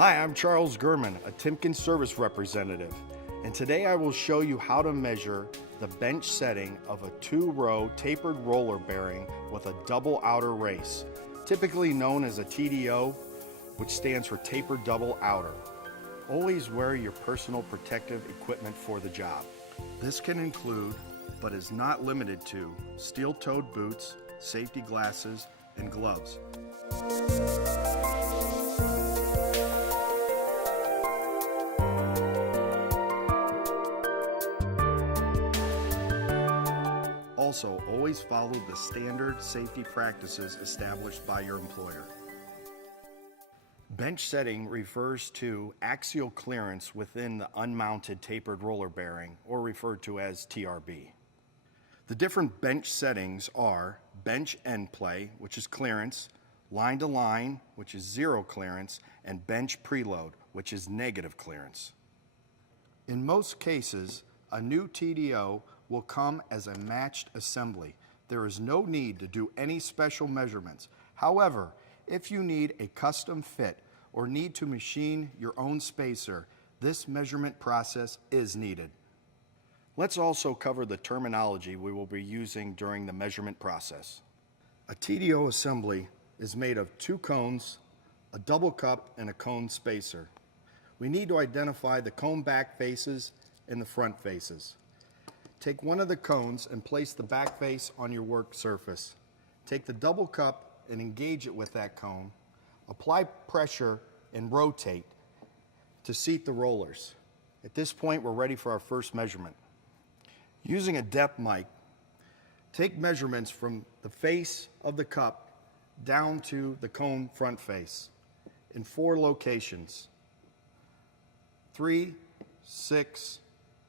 Hi, I'm Charles Gurman, a Timken service representative, and today I will show you how to measure the bench setting of a 2-row tapered roller bearing with a double outer race, typically known as a TDO, which stands for tapered double outer. Always wear your personal protective equipment for the job. This can include, but is not limited to, steel-toed boots, safety glasses, and gloves. Also, always follow the standard safety practices established by your employer. Bench setting refers to axial clearance within the unmounted tapered roller bearing, or referred to as TRB. The different bench settings are bench end play, which is clearance, line to line, which is zero clearance, and bench preload, which is negative clearance. In most cases, a new TDO will come as a matched assembly. There is no need to do any special measurements. However, if you need a custom fit or need to machine your own spacer, this measurement process is needed. Let's also cover the terminology we will be using during the measurement process. A TDO assembly is made of 2 cones, a double cup, and a cone spacer. We need to identify the cone back faces and the front faces. Take one of the cones and place the back face on your work surface. Take the double cup and engage it with that cone. Apply pressure and rotate to seat the rollers. At this point, we're ready for our first measurement. Using a depth mic, take measurements from the face of the cup down to the cone front face in 4 locations: 3, 6,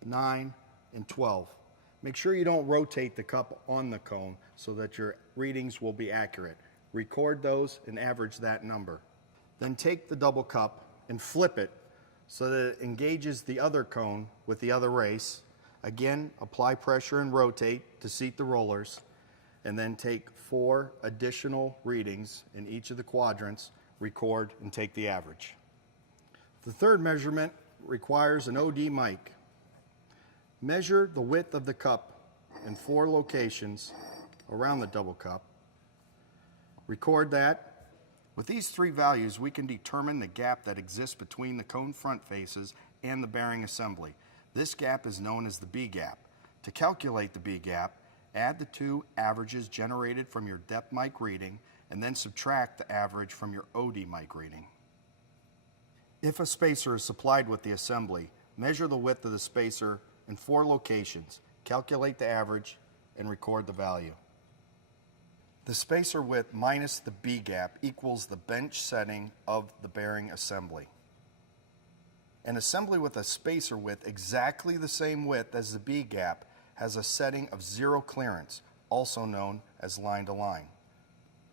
9, and 12. Make sure you don't rotate the cup on the cone so that your readings will be accurate. Record those and average that number. Then take the double cup and flip it so that it engages the other cone with the other race. Again, apply pressure and rotate to seat the rollers, and then take 4 additional readings in each of the quadrants, record, and take the average. The third measurement requires an OD mic. Measure the width of the cup in 4 locations around the double cup. Record that. With these 3 values, we can determine the gap that exists between the cone front faces and the bearing assembly. This gap is known as the B gap. To calculate the B gap, add the 2 averages generated from your depth mic reading and then subtract the average from your OD mic reading. If a spacer is supplied with the assembly, measure the width of the spacer in 4 locations, calculate the average, and record the value. The spacer width minus the B gap equals the bench setting of the bearing assembly. An assembly with a spacer width exactly the same width as the B gap has a setting of 0 clearance, also known as line to line.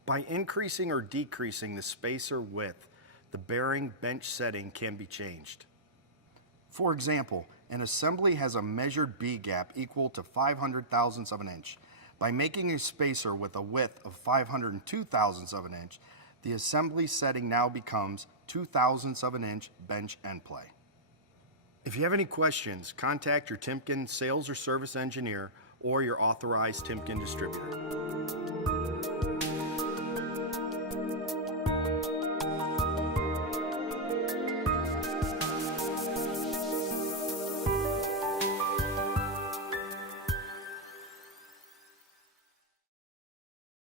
By increasing or decreasing the spacer width, the bearing bench setting can be changed. For example, an assembly has a measured B gap equal to 500 thousandths of an inch. By making a spacer with a width of 502 thousandths of an inch, the assembly setting now becomes 2 thousandths of an inch bench end play. If you have any questions, contact your Timken sales or service engineer or your authorized Timken distributor.